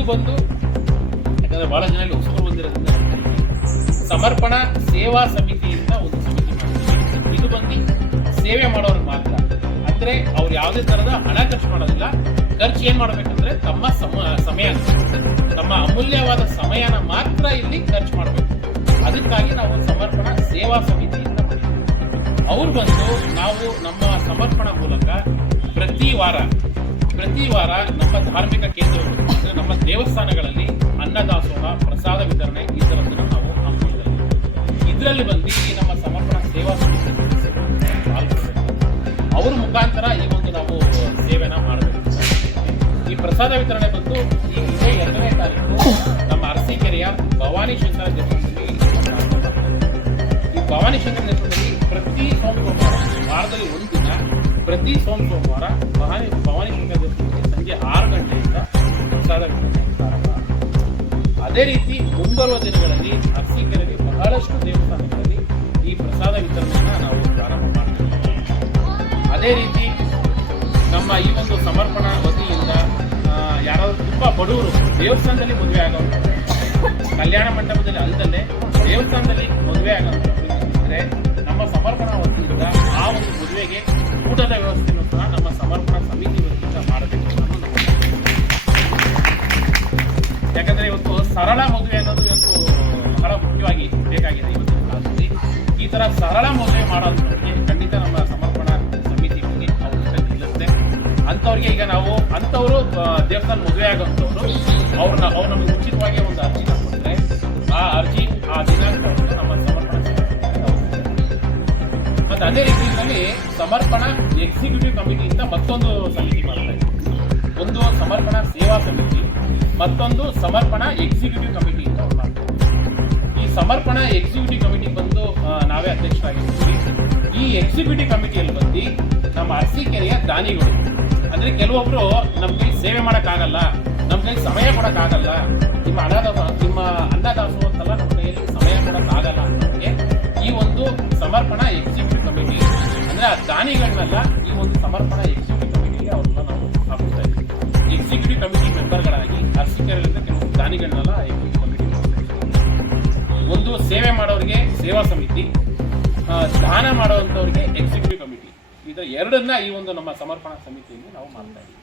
ಒಂದು ಬಂದು, ಯಾಕಂದ್ರೆ ಬಹಳ ಜನ ಇಲ್ಲಿ ಹೊಸಬರು ಬಂದಿರೋದ್ರಿಂದ ಸಮರ್ಪಣಾ ಸೇವಾ ಸಮಿತಿ ಅಂತ ಒಂದು ಸಮಿತಿ ಮಾಡ್ತೀವಿ. ಇದು ಬಂದು ಸೇವೆ ಮಾಡೋರಿಗೆ ಮಾತ್ರ. ಅಂದ್ರೆ ಅವ್ರು ಯಾವುದೇ ತರದ ಹಣ ಖರ್ಚು ಮಾಡೋದಿಲ್ಲ. ಖರ್ಚು ಏನ್ ಮಾಡ್ಬೇಕಂದ್ರೆ ತಮ್ಮ ಸಮಯ, ತಮ್ಮ ಅಮೂಲ್ಯವಾದ ಸಮಯನ ಮಾತ್ರ ಇಲ್ಲಿ ಖರ್ಚು ಮಾಡಬೇಕು. ಅದಕ್ಕಾಗಿ ನಾವು ಸಮರ್ಪಣಾ ಸೇವಾ ಸಮಿತಿ ಅಂತ ಮಾಡಿದ್ದೀವಿ. ಅವ್ರು ಬಂದು ನಾವು ನಮ್ಮ ಸಮರ್ಪಣಾ ಮೂಲಕ ಪ್ರತಿ ವಾರ ನಮ್ಮ ಧಾರ್ಮಿಕ ಕೇಂದ್ರಗಳು ಅಂದ್ರೆ ನಮ್ಮ ದೇವಸ್ಥಾನಗಳಲ್ಲಿ ಅನ್ನದಾಸೋಹ, ಪ್ರಸಾದ ವಿತರಣೆ ಈ ತರದನ್ನು ನಾವು ಹಮ್ಮಿಕೊಳ್ಳುತ್ತೇವೆ. ಇದರಲ್ಲಿ ಬಂದು ಈ ನಮ್ಮ ಸಮರ್ಪಣಾ ಸೇವಾ ಸಮಿತಿ ಅವ್ರ ಮುಖಾಂತರ ಈ ಒಂದು ನಾವು ಸೇವೆನ ಮಾಡಬೇಕು. ಈ ಪ್ರಸಾದ ವಿತರಣೆ ಬಂದು ಈ 2ನೇ ತಾರೀಕು ನಮ್ಮ ಅರಸೀಕೆರೆಯ ಭವಾನಿ ಶಂಕರ ದೇವಸ್ಥಾನದಲ್ಲಿ. ಈ ಭವಾನಿ ಶಂಕರ ದೇವಸ್ಥಾನದಲ್ಲಿ ಪ್ರತಿ ಸೋಮವಾರ, ವಾರದಲ್ಲಿ ಒಂದು ದಿನ, ಪ್ರತಿ ಸೋಮವಾರ ಭವಾನಿ ಶಂಕರ ದೇವಸ್ಥಾನದಲ್ಲಿ ಸಂಜೆ 6 ಗಂಟೆಯಿಂದ ಪ್ರಸಾದ ವಿತರಣೆ ಪ್ರಾರಂಭ. ಅದೇ ರೀತಿ ಮುಂಬರುವ ದಿನಗಳಲ್ಲಿ ಅರಸೀಕೆರೆಯಲ್ಲಿ ಬಹಳಷ್ಟು ದೇವಸ್ಥಾನಗಳಲ್ಲಿ ಈ ಪ್ರಸಾದ ವಿತರಣೆಯನ್ನು ನಾವು ಪ್ರಾರಂಭ ಮಾಡ್ತೀವಿ. ಅದೇ ರೀತಿ ನಮ್ಮ ಈ ಒಂದು ಸಮರ್ಪಣಾ ವತಿಯಿಂದ ಯಾರಾದರೂ ತುಂಬ ಬಡವರು ದೇವಸ್ಥಾನದಲ್ಲಿ ಮದುವೆ ಆಗೋರು, ಕಲ್ಯಾಣ ಮಂಟಪದಲ್ಲಿ ಅಲ್ಲದಲ್ಲೇ ದೇವಸ್ಥಾನದಲ್ಲಿ ಮದುವೆ ಆಗೋದ್ರೆ ನಮ್ಮ ಸಮರ್ಪಣಾ ವತಿಯಿಂದ ಆ ಒಂದು ಮದುವೆಗೆ ಊಟದ ವ್ಯವಸ್ಥೆಯನ್ನು ಸಹ ನಮ್ಮ ಸಮರ್ಪಣಾ ಸಮಿತಿ ವತಿಯಿಂದ ಮಾಡಬೇಕು. ಯಾಕಂದ್ರೆ ಇವತ್ತು ಸರಳ ಮದುವೆ ಅನ್ನೋದು ಇವತ್ತು ಬಹಳ ಮುಖ್ಯವಾಗಿ ಬೇಕಾಗಿದೆ. ಇವತ್ತಿನ ಕಾಲದಲ್ಲಿ ಈ ತರ ಸರಳ ಮದುವೆ ಮಾಡೋದಕ್ಕೆ ಖಂಡಿತ ನಮ್ಮ ಸಮರ್ಪಣಾ ಸಮಿತಿ ಬಗ್ಗೆ ಅವಶ್ಯಕತೆ ನಿಲ್ಲುತ್ತೆ. ಅಂಥವ್ರಿಗೆ ಈಗ ನಾವು ಅಂಥವರು ದೇವಸ್ಥಾನ ಮದುವೆ ಆಗೋಂಥವ್ರು ಅವ್ರು ನಮಗೆ ಉಚಿತವಾಗಿ ಒಂದು ಅರ್ಜಿನ ಕೊಟ್ಟರೆ ಆ ಅರ್ಜಿ ಆ ದಿನಾಂಕವನ್ನು ನಮ್ಮ ಸಮರ್ಪಣಾ ಮತ್ತೆ ಅದೇ ರೀತಿಯಲ್ಲಿ ಸಮರ್ಪಣಾ ಎಕ್ಸಿಕ್ಯೂಟಿವ್ ಕಮಿಟಿಯಿಂದ ಮತ್ತೊಂದು ಸಮಿತಿ ಮಾಡ್ತಾ ಇದ್ದೀವಿ. ಒಂದು ಸಮರ್ಪಣಾ ಸೇವಾ ಸಮಿತಿ, ಮತ್ತೊಂದು ಸಮರ್ಪಣಾ ಎಕ್ಸಿಕ್ಯೂಟಿವ್ ಕಮಿಟಿ ಅಂತ ಮಾಡ್ತಾ ಇದ್ದೀವಿ. ಈ ಸಮರ್ಪಣಾ ಎಕ್ಸಿಕ್ಯೂಟಿವ್ ಕಮಿಟಿ ಬಂದು ನಾವೇ ಅಧ್ಯಕ್ಷರಾಗಿರ್ತೀವಿ. ಈ ಎಕ್ಸಿಕ್ಯೂಟಿವ್ ಕಮಿಟಿಯಲ್ಲಿ ಬಂದು ನಮ್ಮ ಅರಸೀಕೆರೆಯ ದಾನಿಗಳು, ಅಂದ್ರೆ ಕೆಲವೊಬ್ರು ನಮ್ಮ ಕೈ ಸೇವೆ ಮಾಡೋಕ್ಕಾಗಲ್ಲ, ನಮ್ಮ ಕೈ ಸಮಯ ಕೊಡೋಕ್ಕಾಗಲ್ಲ, ನಿಮ್ಮ ಅನ್ನದಾಸೋಹ ಅಂತಲ್ಲ ನಮ್ಮ ಕೈಯಲ್ಲಿ ಸಮಯ ಕೊಡೋಕ್ಕಾಗಲ್ಲ ಅನ್ನೋರಿಗೆ ಈ ಒಂದು ಸಮರ್ಪಣಾ ಎಕ್ಸಿಕ್ಯೂಟಿವ್ ಕಮಿಟಿ ಅಂದ್ರೆ ಆ ದಾನಿಗಳನ್ನೆಲ್ಲ ಈ ಒಂದು ಸಮರ್ಪಣಾ ಎಕ್ಸಿಕ್ಯೂಟಿವ್ ಕಮಿಟಿಗೆ ಅವ್ರನ್ನ ನಾವು ಹಾಕುತ್ತಾ ಇದ್ದೀವಿ. ಎಕ್ಸಿಕ್ಯೂಟಿವ್ ಕಮಿಟಿ ಮೆಂಬರ್ಗಳಾಗಿ ಅರಸೀಕೆರೆಯಿಂದ ಕೆಲವು ದಾನಿಗಳನ್ನೆಲ್ಲ ಎಕ್ಸಿಕ್ಯೂಟಿವ್ ಕಮಿಟಿ ಒಂದು ಸೇವೆ ಮಾಡೋರಿಗೆ ಸೇವಾ ಸಮಿತಿ, ದಾನ ಮಾಡುವಂಥವ್ರಿಗೆ ಎಕ್ಸಿಕ್ಯೂಟಿವ್ ಕಮಿಟಿ, ಇದರ ಎರಡನ್ನ ಈ ಒಂದು ನಮ್ಮ ಸಮರ್ಪಣಾ ಸಮಿತಿಯಿಂದ ನಾವು ಮಾಡ್ತಾ ಇದ್ದೀವಿ.